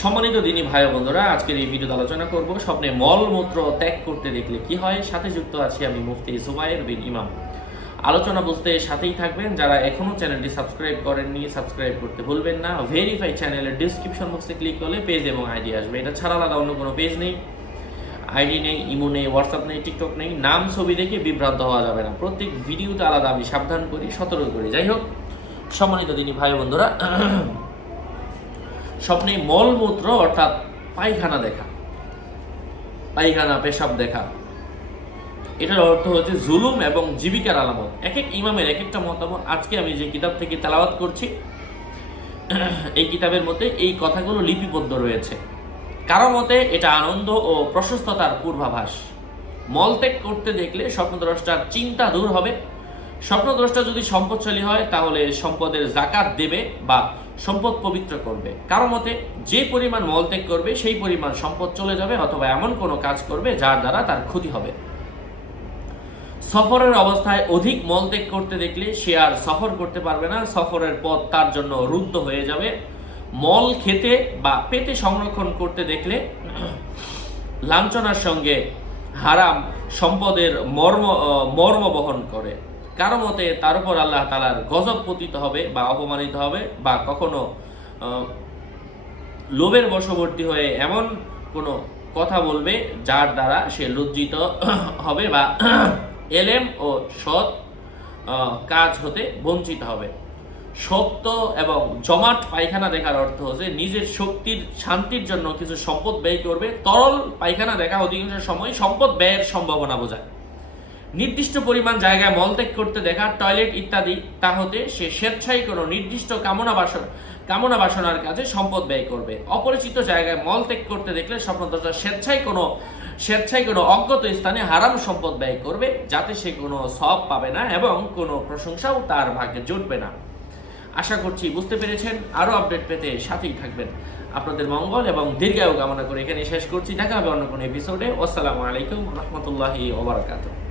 সম্মানিত দিনী ভাই ও বন্ধুরা, আজকের এই ভিডিওতে আলোচনা করব স্বপ্নে মলমূত্র ত্যাগ করতে দেখলে কি হয়। সাথে যুক্ত আছি আমি মুফতি জুবায়ের বিন ইমাম। আলোচনা বুঝতে সাথেই থাকবেন। যারা এখনো চ্যানেলটি সাবস্ক্রাইব করেননি, সাবস্ক্রাইব করতে ভুলবেন না। ভেরিফাই চ্যানেলের ডিসক্রিপশন বক্সে ক্লিক করলে পেজ এবং আইডি আসবে। এটা ছাড়া আলাদা অন্য কোনো পেজ নেই, আইডি নেই, ইমো নেই, হোয়াটসঅ্যাপ নেই, টিকটক নেই। নাম ছবি দেখে বিভ্রান্ত হওয়া যাবে না। প্রত্যেক ভিডিওতে আলাদা আমি সাবধান করি, সতর্ক করি। যাই হোক, সম্মানিত দিনী ভাই ও বন্ধুরা, স্বপ্নে মলমূত্র অর্থাৎ পায়খানা দেখা, পায়খানা পেশাব দেখা, এটার অর্থ হচ্ছে জুলুম এবং জীবিকার আলামত। এক এক ইমামের এক একটা মতামত। আজকে আমি যে কিতাব থেকে তেলাওয়াত করছি, এই কিতাবের মধ্যে এই কথাগুলো লিপিবদ্ধ রয়েছে। কারো মতে এটা আনন্দ ও প্রশস্ততার পূর্বাভাস। মলত্যাগ করতে দেখলে স্বপ্নদ্রষ্টার চিন্তা দূর হবে। স্বপ্নদ্রষ্টা যদি সম্পদশালী হয় তাহলে সম্পদের জাকাত দেবে বা সম্পদ পবিত্র করবে। কারো মতে যে পরিমাণ মলত্যাগ করবে সেই পরিমাণ সম্পদ চলে যাবে, অথবা এমন কোনো কাজ করবে যার দ্বারা তার ক্ষতি হবে। সফরের অবস্থায় অধিক মলত্যাগ করতে দেখলে সে আর সফর করতে পারবে না, সফরের পথ তার জন্য রুদ্ধ হয়ে যাবে। মল খেতে বা পেতে সংরক্ষণ করতে দেখলে লাঞ্ছনার সঙ্গে হারাম সম্পদের মর্ম বহন করে। কারো মতে তার উপর আল্লাহ তাআলার গজব পতিত হবে বা অপমানিত হবে, বা কখনো লোভের বশবর্তী হয়ে এমন কোনো কথা বলবে যার দ্বারা সে লজ্জিত হবে বা এলেম ও সৎ কাজ হতে বঞ্চিত হবে। শক্ত এবং জমাট পায়খানা দেখার অর্থ হচ্ছে নিজের শক্তির শান্তির জন্য কিছু সম্পদ ব্যয় করবে। তরল পায়খানা দেখা অধিকাংশ সময় সম্পদ ব্যয়ের সম্ভাবনা বোঝায়। নির্দিষ্ট পরিমাণ জায়গায় মলত্যাগ করতে দেখা, টয়লেট ইত্যাদি, তা হতে সে স্বেচ্ছায় কোনো নির্দিষ্ট কামনা বাসনার কাজে সম্পদ ব্যয় করবে। অপরিচিত জায়গায় মলত্যাগ করতে দেখলে স্বপ্নদ্রষ্টা স্বেচ্ছায় কোনো অজ্ঞাত স্থানে হারাম সম্পদ ব্যয় করবে, যাতে সে কোনো সওয়াব পাবে না এবং কোনো প্রশংসাও তার ভাগ্যে জুটবে না। আশা করছি বুঝতে পেরেছেন। আরও আপডেট পেতে সাথেই থাকবেন। আপনাদের মঙ্গল এবং দীর্ঘায়ু কামনা করে এখানে শেষ করছি। দেখা হবে অন্য কোনো এপিসোডে। আসসালামু আলাইকুম রহমতুল্লাহি ওয়া বারাকাতুহু।